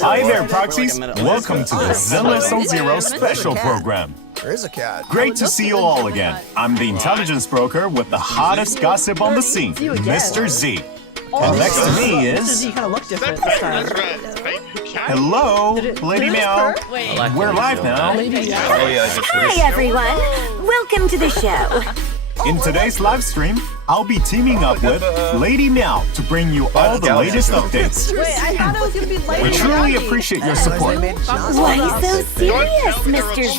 Hi there, proxies. Welcome to the Zenless on Zero special program. There is a cat. Great to see you all again. I'm the intelligence broker with the hottest gossip on the scene, Mr. Z. And next to me is... Hello, Lady Meow. We're live now. Hi, everyone. Welcome to the show. In today's live stream, I'll be teaming up with Lady Meow to bring you all the latest updates. We truly appreciate your support. Why so serious, Mr. Z?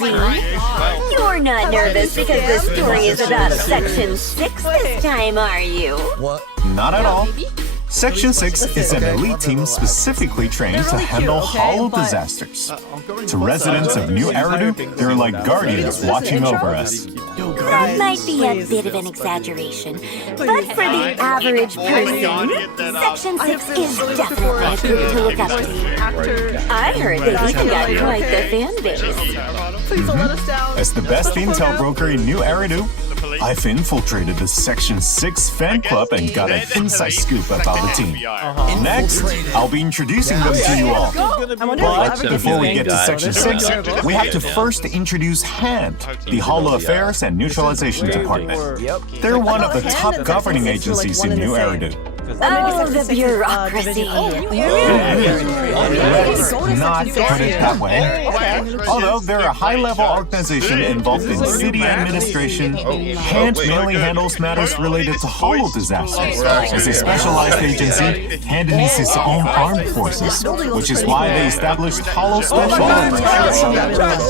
You're not nervous because the story is about Section 6 this time, are you? What? Not at all. Section 6 is an elite team specifically trained to handle hollow disasters. To residents of New Eridu, they're like guardians watching over us. That might be a bit of an exaggeration, but for the average person, Section 6 is definitely a group to look up to. I heard they've even got quite the fan base. As the best intel broker in New Eridu, I've infiltrated the Section 6 fan club and got an inside scoop about the team. Next, I'll be introducing them to you all. But before we get to Section 6, we have to first introduce HAND, the Hollow Affairs and Neutralization Department. They're one of the top governing agencies in New Eridu. Oh, the bureaucracy. Let's not put it that way. Although they're a high-level organization involved in city administration, HAND mainly handles matters related to hollow disasters. As a specialized agency, HAND needs its own armed forces, which is why they established Hollow Special Operations.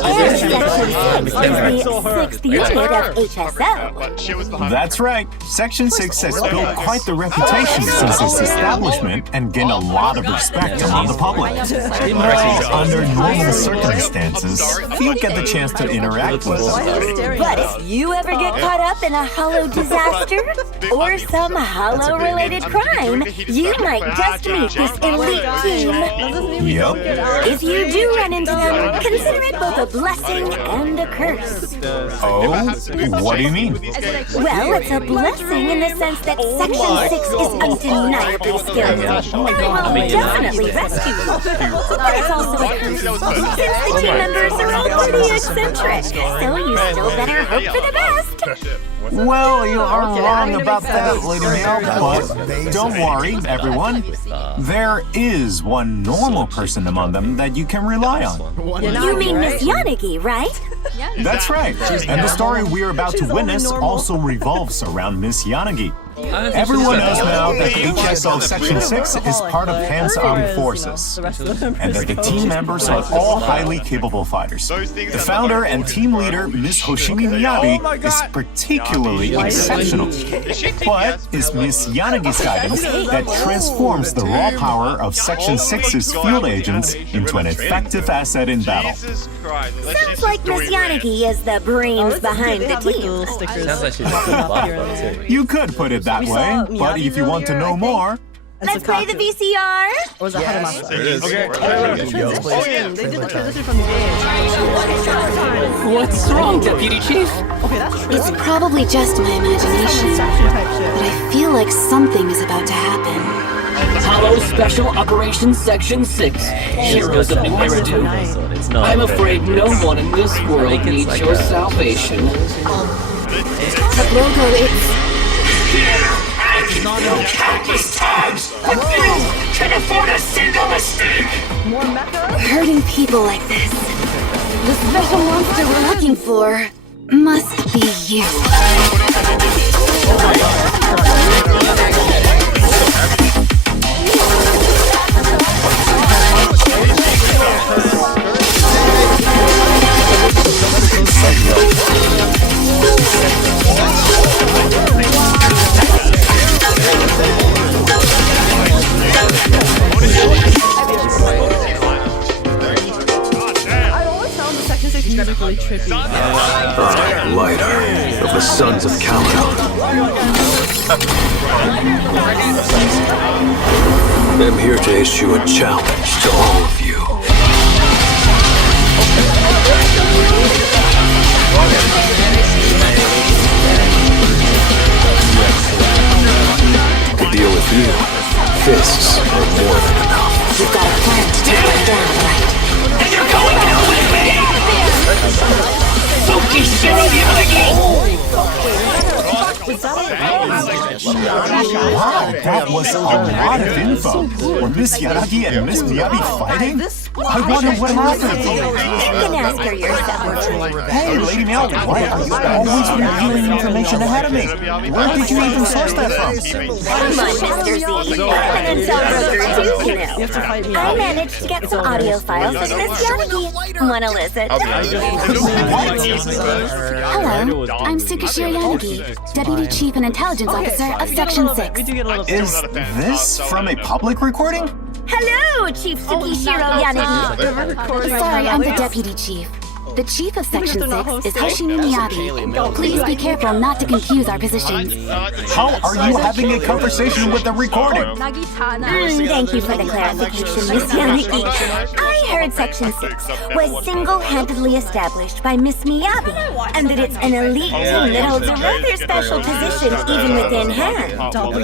And Section 6 is the 6th unit of HSO. That's right. Section 6 has built quite the reputation since its establishment and gained a lot of respect among the public. Under normal circumstances, you get the chance to interact with them. But if you ever get caught up in a hollow disaster or some hollow-related crime, you might just meet this elite team. Yep. If you do run into them, consider it both a blessing and a curse. Oh? What do you mean? Well, it's a blessing in the sense that Section 6 is undeniably skilled and will definitely rescue you. But it's also a curse, since the team members are all pretty eccentric, so you still better hope for the best. Well, you are wrong about that, Lady Meow, but don't worry, everyone. There is one normal person among them that you can rely on. You mean Miss Yanagi, right? That's right. And the story we're about to witness also revolves around Miss Yanagi. Everyone knows now that the HSO Section 6 is part of HAND's armed forces, and that the team members are all highly capable fighters. The founder and team leader, Miss Hoshimi Miyabi, is particularly exceptional. But it's Miss Yanagi's guidance that transforms the raw power of Section 6's field agents into an effective asset in battle. Sounds like Miss Yanagi is the brains behind the team. You could put it that way, but if you want to know more, let's play the VCR. Or was that They did the transition from the game. What's wrong, Deputy Chief? Okay, that's true. It's probably just my imagination, but I feel like something is about to happen. Hollow Special Operations Section 6, Heroes of New Eridu. I'm afraid no one in this world needs your salvation. The logo is... Countless times, but you can afford a single mistake! More mecha? hurting people like this. The special monster we're looking for must be you. Really trippy. Lighter of the Sons of Caledon. I'm here to issue a challenge to all of you. fists are more than enough. You've got a plan to take them down, right? And you're going down with me! Sukishiro Yanagi! Wow, that was a lot of info. Were Miss Yanagi and Miss Miyabi fighting? I wonder what happened. You can ask her yourself. Hey, Lady Meow, why are you always reviewing information ahead of me? Where did you even source that from? Come on, Mr. Z. An intel broker too, you know. You have to fight me. I managed to get some audio files of Miss Yanagi. Wanna listen? Hello, I'm Sukishiro Yanagi, Deputy Chief and Intelligence Officer of Section We 6. do get a little bit. Is this from a public recording? Hello, Chief Sukishiro Yanagi. Sorry, I'm the Deputy Chief. The Chief of Section 6 is Hoshimi Miyabi. Please be careful not to confuse our positions. How are you having a conversation with the recording? Thank you for the clarification, Miss Yanagi. I heard Section 6 was single-handedly established by Miss Miyabi, and that it's an elite team that holds a rather special position even within hand.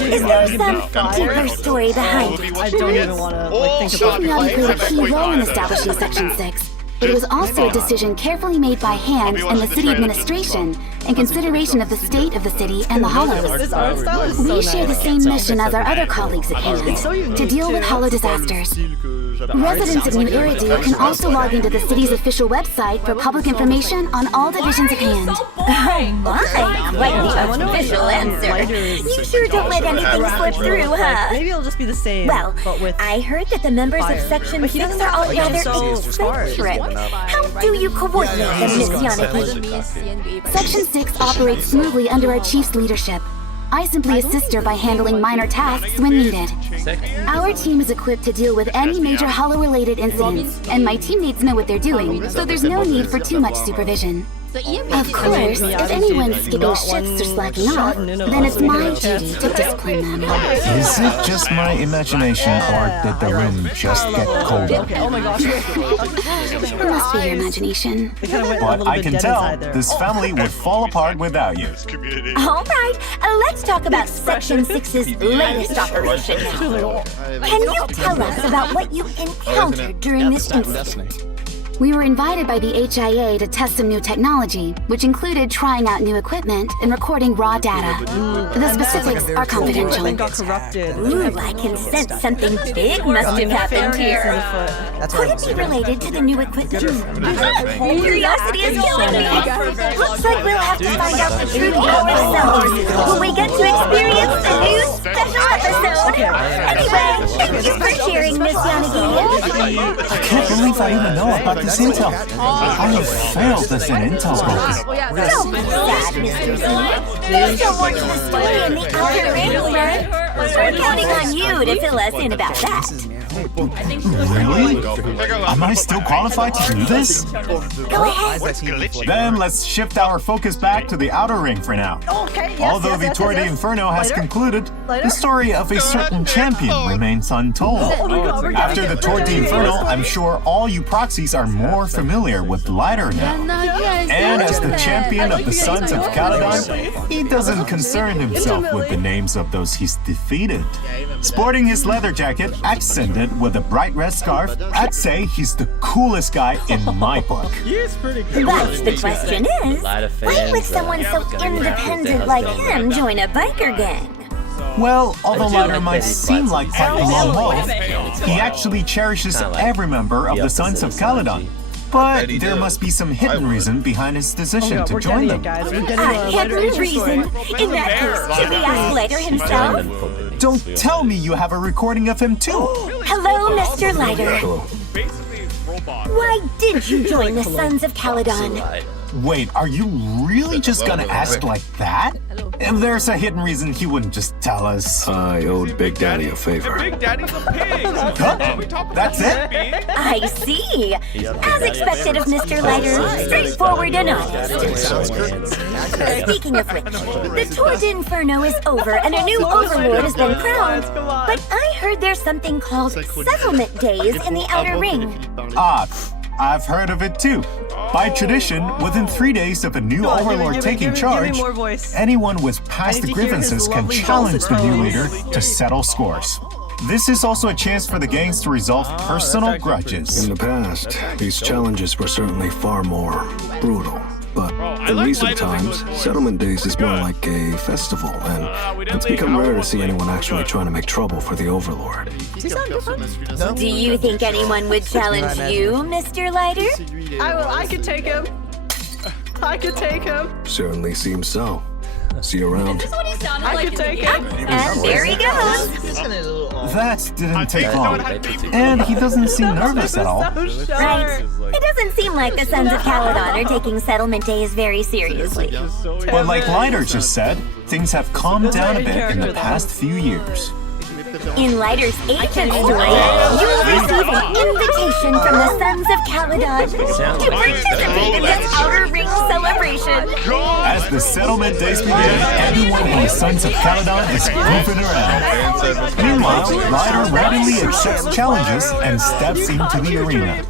Is there some deeper story behind it? I don't even want to think Chief about Miyabi played a key role in establishing Section 6. But it was also a decision carefully made by hand and the city administration in consideration of the state of the city and the Hollows. This art style is so We share the nice. same mission as our other colleagues at hand, to deal with Hollow disasters. Residents of New Eridu can also log into the city's official website for public information on all divisions at hand. Oh my, quite the official answer. You sure don't let anything slip through, huh? Maybe it'll just be the same. Well, but with I heard that the members of fire. Section But he 6 doesn't are all have, like, rather so smart. eccentric. How do you coordinate them, Miss Yanagi? Section 6 operates smoothly under our chief's leadership. I simply assist her by handling minor tasks when needed. Our team is equipped to deal with any major Hollow-related incidents, and my teammates know what they're doing, so there's no need for too much supervision. Of course, if anyone's skipping shifts or slacking off, then it's my duty to discipline them. Is it just my imagination, or did the room just get colder? Oh my gosh. It must be your imagination. They kind of went a But little I bit can dead tell inside there. this family would fall apart without you. All right, let's talk about Section 6's latest operation now. Can you tell us about what you encountered during this incident? We were invited by the HIA to test some new technology, which included trying out new equipment and recording raw data. The specifics are confidential. Thing got corrupted. Ooh, I can sense something big must have happened here. Could it be related to the new equipment? Curiosity is killing me. Looks like we'll have to find out the truth for ourselves when we get to experience the new special episode. Anyway, thank you for sharing, Miss Yanagi. I can't believe I even know about this intel. I have failed as an intel broker. Don't be sad, Mr. Z. There's still more to the story in the outer ring, right? We're counting on you to fill us in about that. Really? Am I still qualified to do this? Go ahead. Then let's shift our focus back to the outer ring for now. Okay, yes, Although yes, the yes, Tour de yes. Inferno has Later? concluded, Later? the story of a certain champion remains untold. Oh my God, we're After getting the it. Tour We're de getting it. Inferno, I'm sure all you proxies are more familiar with Lighter now. And as the champion of the Sons of Caledon, he doesn't concern himself with the names of those he's defeated. Sporting his leather jacket accented with a bright red scarf, I'd say he's the coolest guy in my book. But the question is, why would someone so independent like him join a biker gang? Well, although Lighter might seem like quite a lone wolf, he actually cherishes every member of the Sons of Caledon. But there must be some hidden reason behind his decision to We're join getting it, them. guys. We're getting A the hidden later reason? story. In that case, should we ask Lighter himself? Don't tell me you have a recording of him too. Hello, Mr. Lighter. Why did you join the Sons of Caledon? Wait, are you really just gonna ask like that? If there's a hidden reason, he wouldn't just tell us. I owed Big Daddy a favor. Big Daddy's a pig. Huh? That's it? I see. As expected of Mr. Lighter, straightforward and honest. Speaking of which, the Tour de Inferno is over and a new overlord has been crowned. But I heard there's something called settlement days in the outer ring. Ah, I've heard of it too. By tradition, within 3 days of a new Come on, overlord taking give charge, me more voice. anyone with I past need to hear his grievances can lovely challenge the new dulcet leader tones. to settle scores. This is also a chance for the gangs to resolve personal grudges. In the past, these challenges were certainly far more brutal. But in recent times, Settlement Days is more like a festival, and it's become rare to see anyone actually trying to make trouble for the Overlord. Do you think anyone would challenge you, Mr. Lighter? I could take him. I could take him. Certainly seems so. See you around. I could take him. And there he goes. That didn't take long. And he doesn't seem nervous at all. Right. It doesn't seem like the Sons of Caledon are taking Settlement Days very seriously. But like Lighter just said, things have calmed down a bit in the past few years. In Lighter's agent story, you will receive an invitation from the Sons of Caledon to participate in this Outer Ring celebration. As the Settlement Days begin, everyone in the Sons of Caledon is goofing around. Meanwhile, Lighter readily accepts challenges and steps into the arena.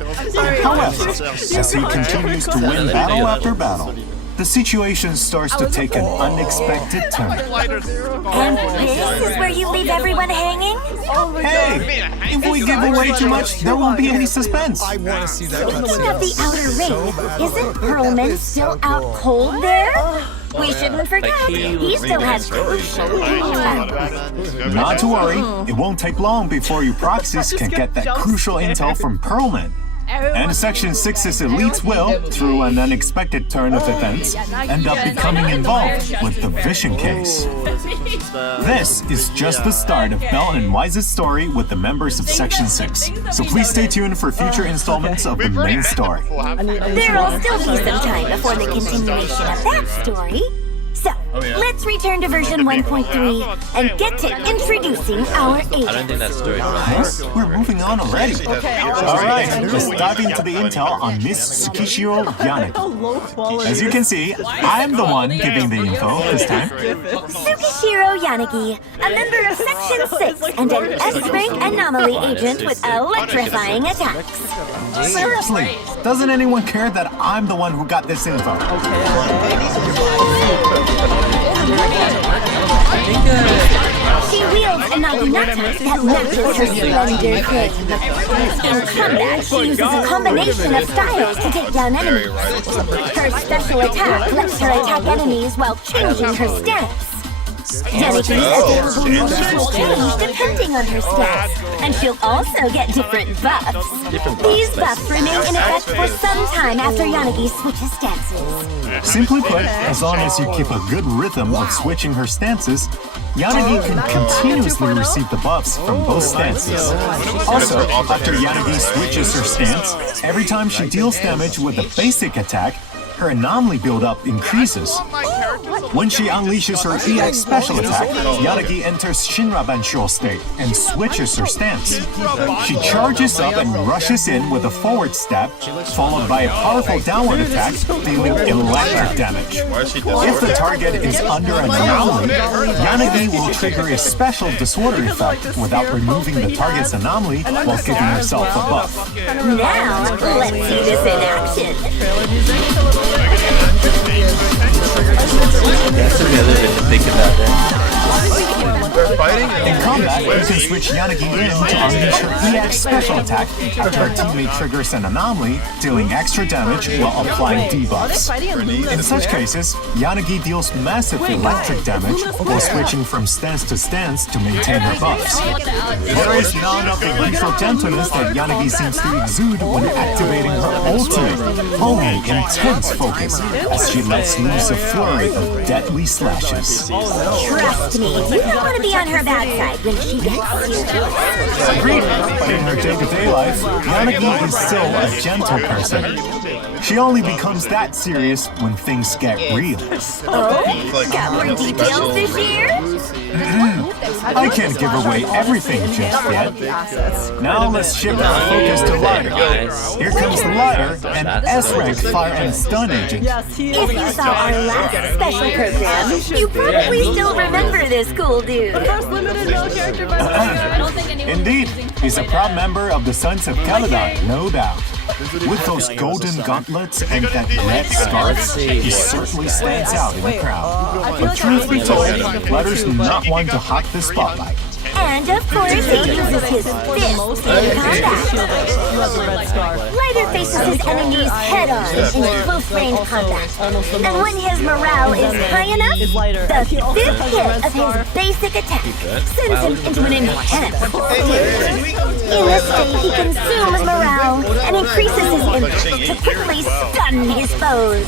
However, as he continues to win battle after battle, the situation starts to take an unexpected turn. And this is where you leave everyone hanging? Hey, if we give away too much, there won't be any suspense. Speaking of the Outer Ring, isn't Perlman still out cold there? We shouldn't forget, he still has crucial intel. Not to worry, it won't take long before you proxies can get that crucial intel from Perlman. And Section 6's elites will, through an unexpected turn of events, end up becoming involved with the Vision case. This is just the start of Bell and Wise's story with the members of Section 6. So please stay tuned for future installments of the main story. There'll still be some time before the continuation of that story. So, let's return to version 1.3 and get to introducing our agents. Huh? We're moving on already. Alright, let's dive into the intel on Miss Tsukishiro Yanagi. As you can see, I'm the one giving the info this time. Tsukishiro Yanagi, a member of Section 6 and an S-rank anomaly agent with electrifying attacks. Seriously, doesn't anyone care that I'm the one who got this info? She wields a naginata that matches her slender frame. In combat, she uses a combination of styles to take down enemies. Her special attack lets her attack enemies while changing her stance. Yanagi's available moves will change depending on her stats, and she'll also get different buffs. These buffs remain in effect for some time after Yanagi switches stances. Simply put, as long as you keep a good rhythm of switching her stances, Yanagi can continuously receive the buffs from both stances. Also, after Yanagi switches her stance, every time she deals damage with a basic attack, her anomaly buildup increases. When she unleashes her EX special attack, Yanagi enters Shinra Bansho state and switches her stance. She charges up and rushes in with a forward step, followed by a powerful downward attack, dealing electric damage. If the target is under an anomaly, Yanagi will trigger a special disorder effect without removing the target's anomaly while giving herself a buff. Now, let's see this in action. In combat, you can switch Yanagi in to unleash her EX special attack after her teammate triggers an anomaly, dealing extra damage while applying debuffs. In such cases, Yanagi deals massive electric damage while switching from stance to stance to maintain her buffs. There is none of the usual gentleness that Yanagi seems to exude when activating her ultimate, only intense focus as she lets loose a flurry of deadly slashes. Trust me, you don't want to be on her bad side when she gets serious. Agreed, but in her day-to-day life, Yanagi is still a gentle person. She only becomes that serious when things get real. Oh, got more details to share? I can't give away everything just yet. Now let's shift our focus to Lighter. Here comes Lighter, an S-rank fire and stun agent. If you saw our last special program, you probably still remember this cool dude. Indeed, he's a proud member of the Sons of Caledon, no doubt. With those golden gauntlets and that red scarf, he certainly stands out in the crowd. But truth be told, Lighter's not one to hog the spotlight. And of course, he uses his fists in combat. Lighter faces his enemies head-on in close-range combat. And when his morale is high enough, the fifth hit of his basic attack sends him into an enhanced state. In this state, he consumes morale and increases his impact to quickly stun his foes.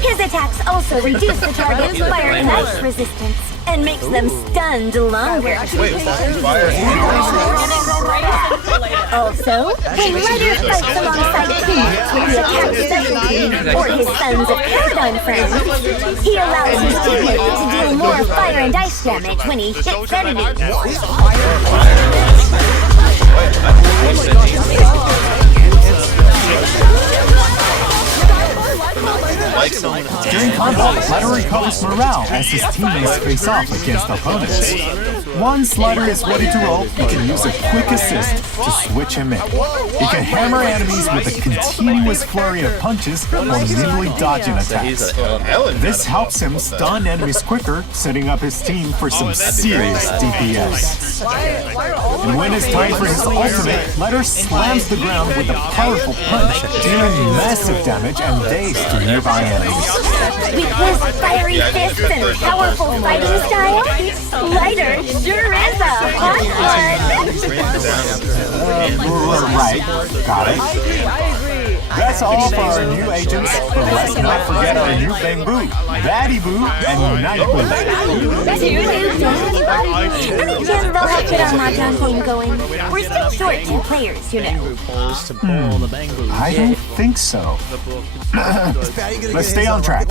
His attacks also reduce the target's fire and ice resistance and makes them stunned longer. Also, when Lighter fights alongside teammates with the attack specialty or his Sons of Paradigm friends, he allows his teammates to deal more fire and ice damage when he hits enemies. During combat, Lighter recovers morale as his teammates face off against opponents. Once Lighter is ready to roll, he can use a quick assist to switch him in. He can hammer enemies with a continuous flurry of punches or nimbly dodging attacks. This helps him stun enemies quicker, setting up his team for some serious DPS. And when it's time for his ultimate, Lighter slams the ground with a powerful punch, dealing massive damage and daze to nearby enemies. With his fiery fists and powerful fighting style, Lighter sure is a hot one. Right, got it. That's all for our new agents, but let's not forget our new bangboo, Badiboo, and Nightboo. Two new Daddy. Any chance they'll help get our Mahjong game going? We're still short 2 players, you know. I don't think so. Let's stay on track.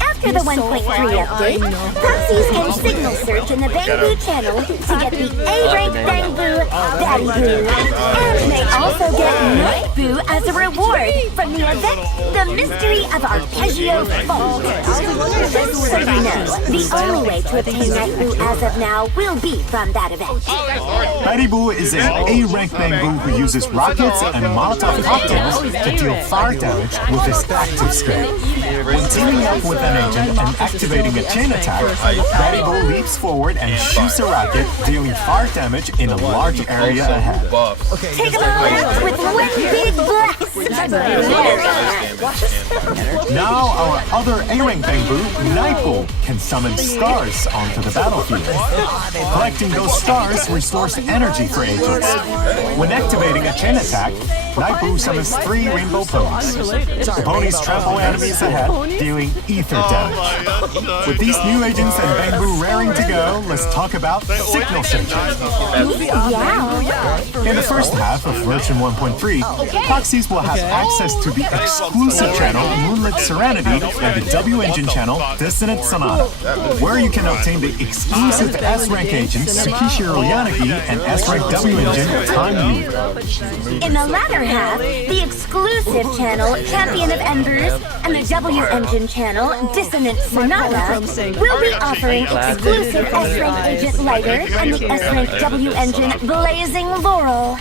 After the 1.3 update, proxies can signal search in the bangboo channel to get the A-rank bangboo, Daddy-boo, and may also get Nightboo as a reward from the event, The Mystery of Arpeggio Fault. Just so you know, the only way to obtain Nightboo as of now will be from that event. Badiboo is an A-rank bangboo who uses rockets and Molotov cocktails to deal fire damage with his active skill. When teaming up with an agent and activating a chain attack, Badiboo leaps forward and shoots a rocket, dealing fire damage in a large area ahead. Take them all out with one big blast! Now our other A-rank bangboo, Nightboo, can summon stars onto the battlefield. Collecting those stars restores energy for agents. When activating a chain attack, Nightboo summons 3 rainbow ponies. The ponies trample enemies ahead, dealing ether damage. With these new agents and bangboo raring to go, let's talk about signal searching. Yeah. In the first half of version 1.3, proxies will have access to the exclusive channel Moonlit Serenity and the W Engine channel Dissonant Sonata, where you can obtain the exclusive S-rank agents Tsukishiro Yanagi and S-rank W Engine Time Loop. In the latter half, the exclusive channel Champion of Embers and the W Engine channel Dissonant Sonata will be offering exclusive S-rank agent Lighter and the S-rank W Engine Blazing Laurel.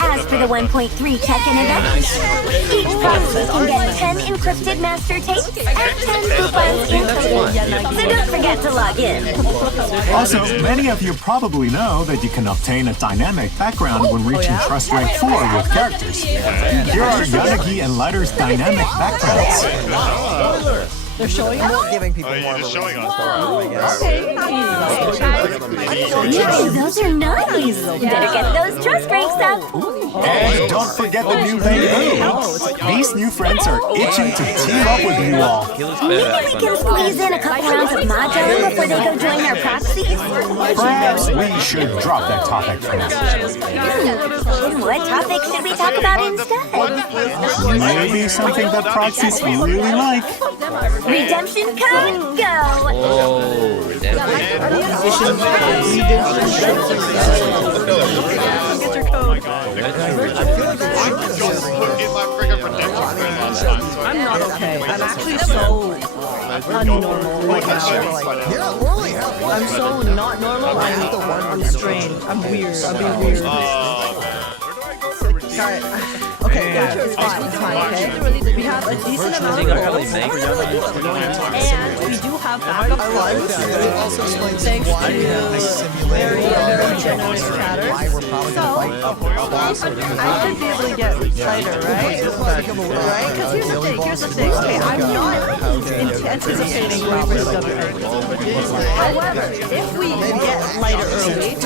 As for the 1.3 check-in event, each proxy can get 10 encrypted master tapes and 10 coupons included, so don't forget to log in. Also, many of you probably know that you can obtain a dynamic background when reaching Trust Rank 4 with characters. Here are Yanagi and Lighter's dynamic backgrounds. They're showing us, giving people more of a showing reason. us. Okay. Yay, those are nice! Better get those trust ranks up! And don't forget the new bangboo. These new friends are itching to team up with you all. Maybe we can squeeze in a couple rounds of Mahjong before they go join our proxies? Perhaps we should drop that topic for now. What topic should we talk about instead? Maybe something that proxies really like. Redemption code, go! Oh, Get your code. I'm not okay. I'm actually so unnormal right now. I'm so not normal. I'm strained. I'm weird. I'm being weird. Alright. Okay, yeah, it's fine, okay? We have a decent amount of goals, and we do have backup funds, thanks to very generous chatter. So, I should be able to get lighter, right? Right? Because here's the thing. Okay, I'm not anticipating Robert's W. However, if we get lighter early,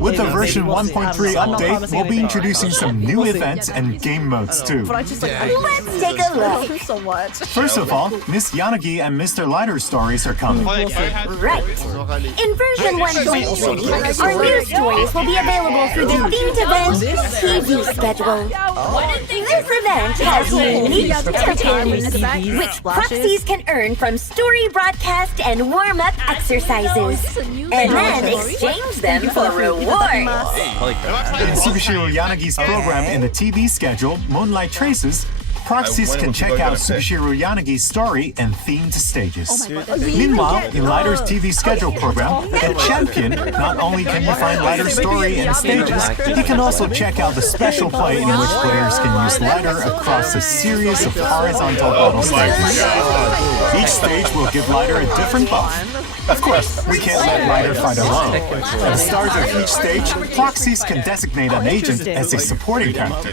With the version 1.3 update, we'll be introducing some new events and game modes too. Let's take a look. so much. First of all, Miss Yanagi and Mr. Lighter's stories are coming. Right. In version 1.3, our new stories will be available through the themed event TV schedule. This event has unique tokens, which proxies can earn from story broadcast and warm-up exercises, and then exchange them for rewards. In Tsubashiro Yanagi's program in the TV schedule, Moonlight Traces, proxies can check out Tsubashiro Yanagi's story and themed stages. Meanwhile, in Lighter's TV schedule program, in Champion, not only can you find Lighter's story and stages, you can also check out the special play in which players can use Lighter across a series of horizontal battle stages. Each stage will give Lighter a different buff. Of course, we can't let Lighter fight alone. At the start of each stage, proxies can designate an agent as a supporting character.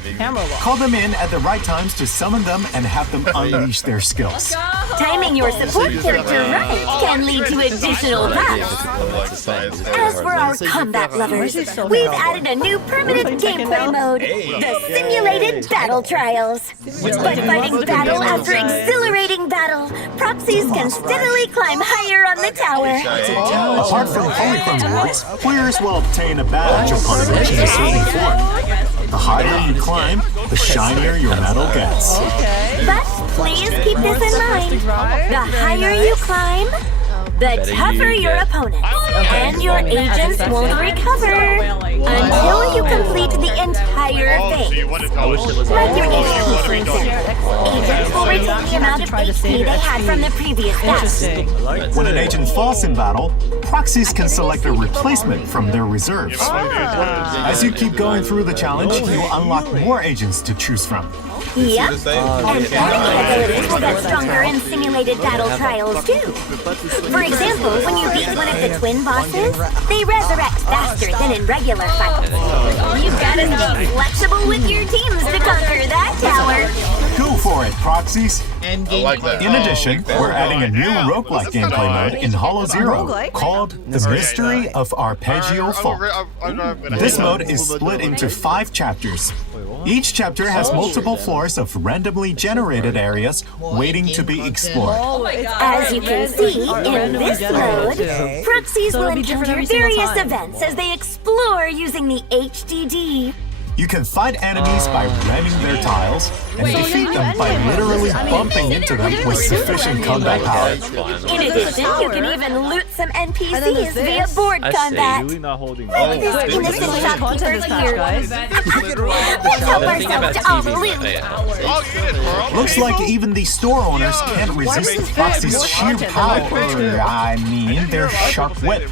Call them in at the right times to summon them and have them unleash their skills. Timing your support character right can lead to additional buffs. As for our combat lovers, we've added a new permanent gameplay mode, the Simulated Battle Trials. By fighting battle after exhilarating battle, proxies can steadily climb higher on the tower. Apart from polychrome rewards, players will obtain a badge upon reaching a certain form. The higher you climb, the shinier your medal gets. But please keep this in mind. The higher you climb, the tougher your opponent. And your agents won't recover until you complete the entire phase. Like your HP, for example. Agents will retain the amount of HP they had from the previous battle. When an agent falls in battle, proxies can select a replacement from their reserves. As you keep going through the challenge, you'll unlock more agents to choose from. Yep, and enemy abilities will get stronger in simulated battle trials too. For example, when you beat one of the twin bosses, they resurrect faster than in regular fights. You've gotta stay flexible with your teams to conquer that tower. Go for it, proxies! In addition, we're adding a new roguelike gameplay mode in Hollow Zero called The Mystery of Arpeggio Fault. This mode is split into 5 chapters. Each chapter has multiple floors of randomly generated areas waiting to be explored. As you can see, in this mode, proxies will encounter various events as they explore using the HDD. You can fight enemies by ramming their tiles and defeat them by literally bumping into them with sufficient combat power. In addition, you can even loot some NPCs via board combat. Like this innocent shopkeeper here. Let's help ourselves to all the loot. Looks like even the store owners can't resist Proxy's sheer power. I mean, their sharp wit.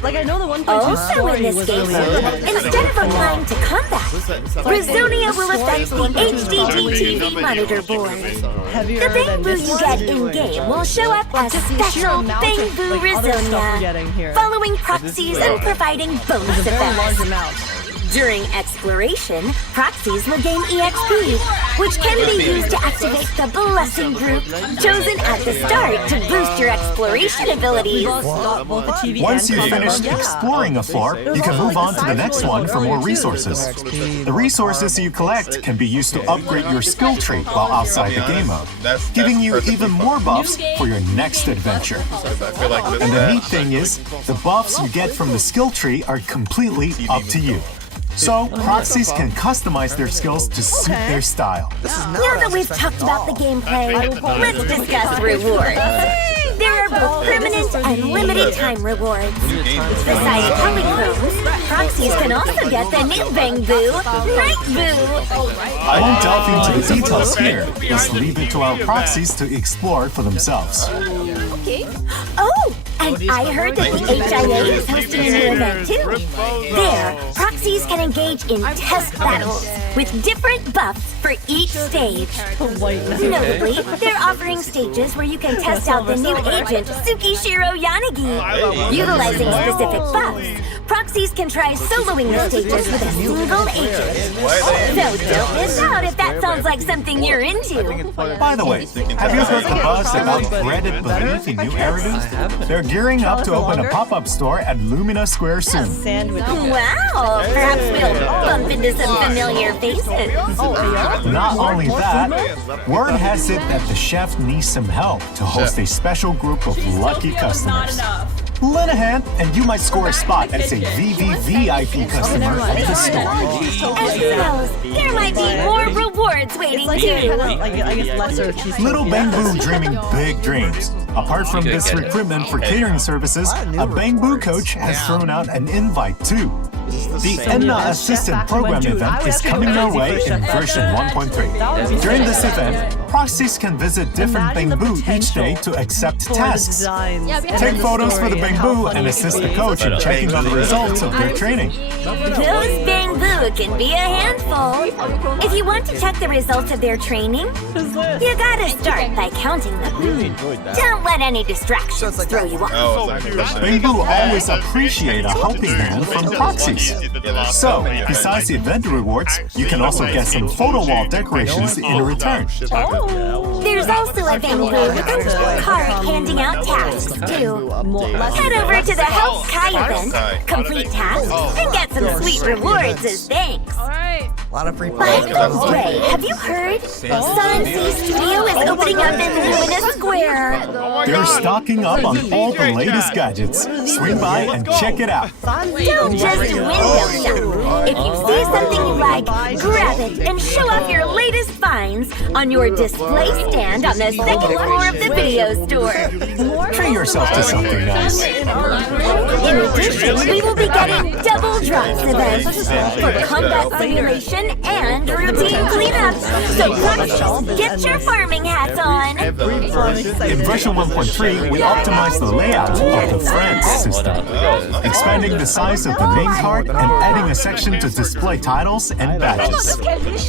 Also in this game mode, instead of applying to combat, Rizonia will affect the HDD TV monitor board. The bangboo you get in-game will show up as special bangboo Rizonia, following proxies and providing bonus effects. During exploration, proxies will gain EXP, which can be used to activate the Blessing Group, chosen at the start to boost your exploration abilities. Once you've finished exploring a floor, you can move on to the next one for more resources. The resources you collect can be used to upgrade your skill tree while outside the game mode, giving you even more buffs for your next adventure. And the neat thing is, the buffs you get from the skill tree are completely up to you. So, proxies can customize their skills to suit their style. Now that we've talked about the gameplay, let's discuss rewards. There are both permanent and limited time rewards. Besides polychromes, proxies can also get the new bangboo, Nightboo. I won't delve into the details here. Just leave it to our proxies to explore for themselves. Oh! And I heard that the HIA is hosting a new event too. There, proxies can engage in test battles with different buffs for each stage. Notably, they're offering stages where you can test out the new agent, Tsukishiro Yanagi. Utilizing specific buffs, proxies can try soloing the stages with a single agent. So don't miss out if that sounds like something you're into. By the way, have you heard the buzz about breaded beneath in New Eridu? They're gearing up to open a pop-up store at Lumina Square soon. Wow, perhaps we'll bump into some familiar faces. Not only that, word has it that the chef needs some help to host a special group of lucky customers. Lend a hand, and you might score a spot as a VVVIP customer at the store. And who knows, there might be more rewards waiting too. Little Bangboo dreaming big dreams. Apart from this recruitment for catering services, a Bangboo coach has thrown out an invite too. The ENNA Assistant Program event is coming your way in version 1.3. During this event, proxies can visit different Bangboo each day to accept tasks. Take photos for the Bangboo and assist the coach in checking on the results of their training. Those Bangboo can be a handful. If you want to check the results of their training, you gotta start by counting them. Don't let any distractions throw you off. Bangboo always appreciate a helping hand from proxies. So, besides the event rewards, you can also get some photo wall decorations in return. There's also a Bangboo with a card handing out tasks too. Head over to the Help Kai event, complete tasks, and get some sweet rewards as thanks. By the way, have you heard? Sun Sea Studio is opening up in Lumina Square. They're stocking up on all the latest gadgets. Swing by and check it out. Don't just window shop. If you see something you like, grab it and show off your latest finds on your display stand on the second floor of the video store. Treat yourself to something nice. In addition, we will be getting double drops events for combat simulation and routine cleanup. So proxies, get your farming hats on. In version 1.3, we optimized the layout of the Friends system, expanding the size of the name card and adding a section to display titles and badges.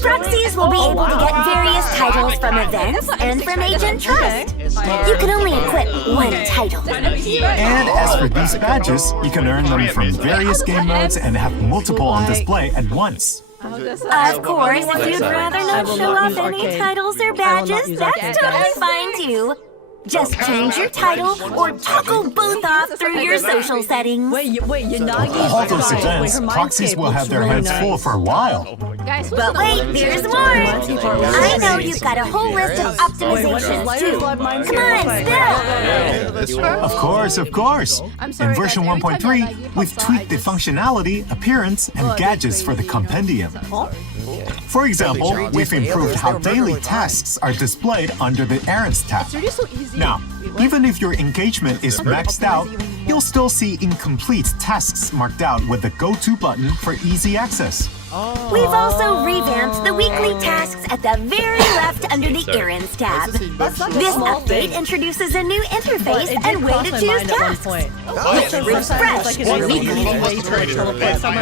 Proxies will be able to get various titles from events and from Agent Trust. You can only equip one title. And as for these badges, you can earn them from various game modes and have multiple on display at once. Of course, if you'd rather not show off any titles or badges, that's totally fine too. Just change your title or toggle both off through your social settings. All those events, proxies will have their hands full for a while. But wait, there's more! I know you've got a whole list of optimizations too. Come on, spill! Of course. In version 1.3, we've tweaked the functionality, appearance, and gadgets for the compendium. For example, we've improved how daily tasks are displayed under the Errands tab. Now, even if your engagement is maxed out, you'll still see incomplete tasks marked out with the Go To button for easy access. We've also revamped the weekly tasks at the very left under the Errands tab. This update introduces a new interface and way to choose tasks. Refresh weekly.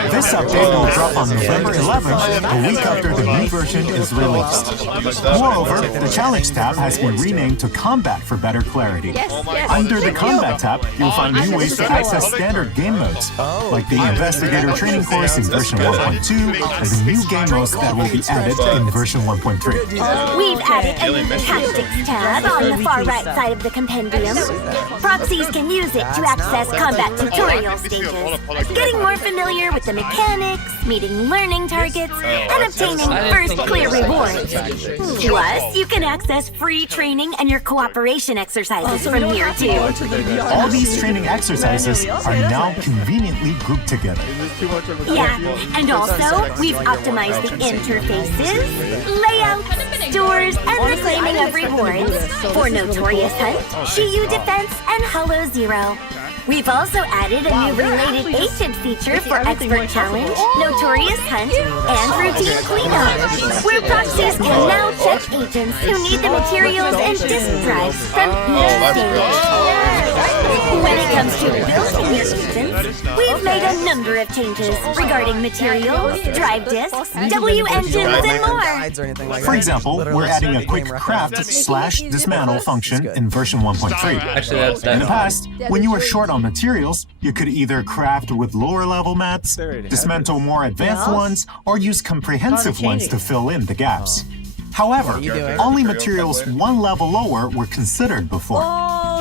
This update will drop on November 11th, a week after the new version is released. Moreover, the Challenge tab has been renamed to Combat for better clarity. Under the Combat tab, you'll find new ways to access standard game modes, like the Investigator Training Course in version 1.2, and the new game modes that will be added in version 1.3. We've added a new Tactics tab on the far right side of the compendium. Proxies can use it to access combat tutorial stages, getting more familiar with the mechanics, meeting learning targets, and obtaining first clear rewards. Plus, you can access free training and your cooperation exercises from here too. All these training exercises are now conveniently grouped together. Yeah, and also, we've optimized the interfaces, layouts, stores, and the claiming of rewards for Notorious Hunt, Shiyu Defense, and Hollow Zero. We've also added a new related agent feature for Expert Challenge, Notorious Hunt, and Routine Cleanup, where proxies can now check web agents who need the materials and disk drives from each stage. When it comes to building your agents, we've made a number of changes regarding materials, drive disks, W engines, and more. For example, we're adding a quick craft/dismantle function in version 1.3. Actually, that's In the past, when you were short on materials, you could either craft with lower level mats, dismantle more advanced ones, or use comprehensive ones to fill in the gaps. However, only materials one level lower were considered before.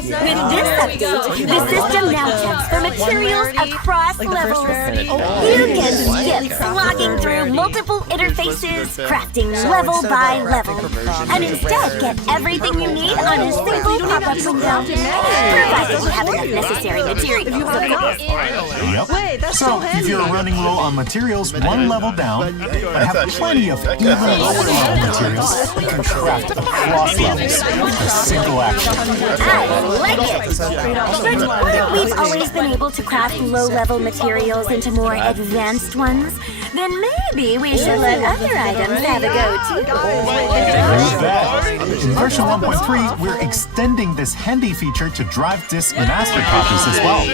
With this update, the system now checks for materials across levels. You can skip slogging through multiple interfaces, crafting level by level, and instead get everything you need on a single pop-up window, provided you have enough necessary materials, of course. Yep. So, if you're running low on materials one level down, but have plenty of even lower level materials, you can craft across levels with a single action. I like it! But we've always been able to craft low-level materials into more advanced ones. Then maybe we should let other items have a go too. There's that. In version 1.3, we're extending this handy feature to drive disk master copies as well.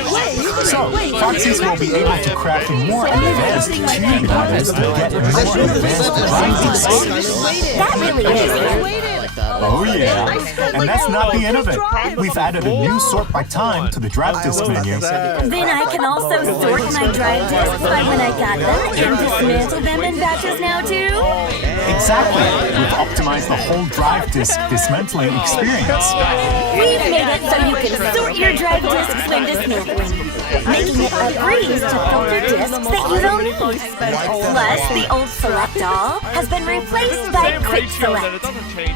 So, Foxies will be able to craft more advanced tube items to get more advanced drive disks. That really is. Oh yeah, and that's not the end of it. We've added a new sort by time to the drive disk menu. Then I can also sort my drive disks by when I got them and dismantle them in batches now too? Exactly. We've optimized the whole drive disk dismantling experience. We've made it so you can sort your drive disks when dismantling, making it a breeze to filter disks that you don't need. Plus, the old Select All has been replaced by Quick Select.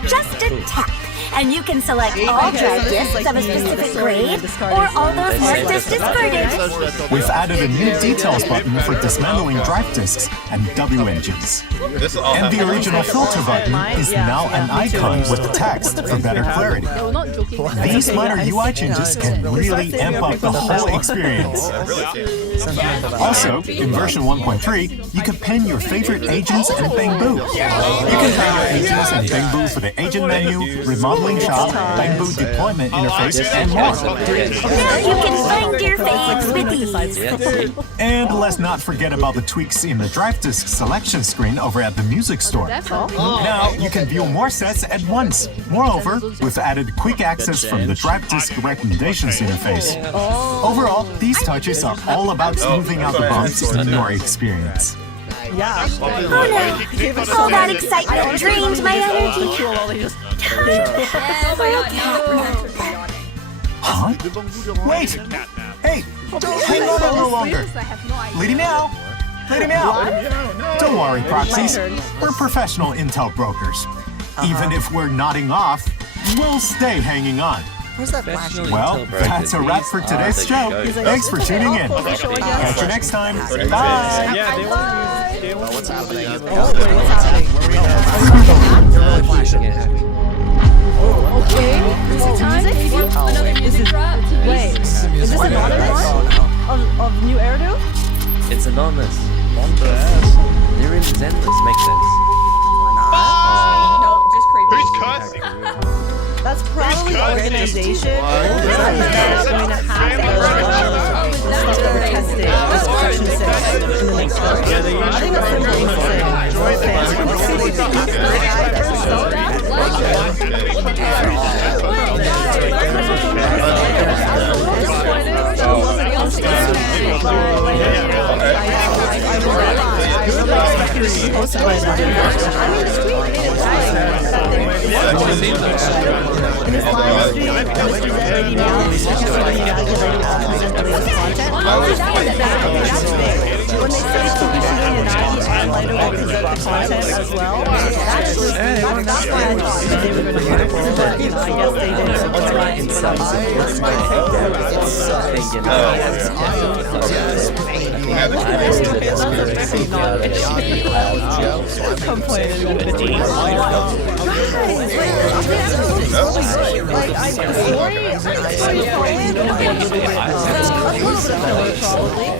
Just a tap, and you can select all drive disks of a specific grade or all those marked as discarded. We've added a new details button for dismantling drive disks and W engines. And the original filter button is now an icon with text for better clarity. These minor UI changes can really amp up the whole experience. Also, in version 1.3, you can pin your favorite agents and bangboo. You can pin your agents and bangboo for the agent menu, remodeling shop, bangboo deployment interface, and more. Now you can find your faves with ease. And let's not forget about the tweaks in the drive disk selection screen over at the music store. Now you can view more sets at once. Moreover, we've added quick access from the drive disk recommendations interface. Overall, these touches are all about smoothing out the bumps in your experience. Oh no, all that excitement drained my energy. Huh? Wait! Hey! Hang on a little longer! Lady Meow! Lady Meow! Don't worry, Proxies. We're professional intel brokers. Even if we're nodding off, we'll stay hanging on. Well, that's a wrap for today's show. Thanks for tuning in. Catch you next time. Bye! What's happening? Okay. Wait, is this anonymous of new Erdo? It's anonymous. They're in Zenless, makes sense. No, just creepy. Who's cussing? That's probably organization that is going to have the stuff that we're testing with Section 6 in the next one. I think that's simply when they say Tobishima Yanagi and Lighter will present the content as well, that's why I thought that they were going to do it, but you know, I guess they didn't. It's right in some probably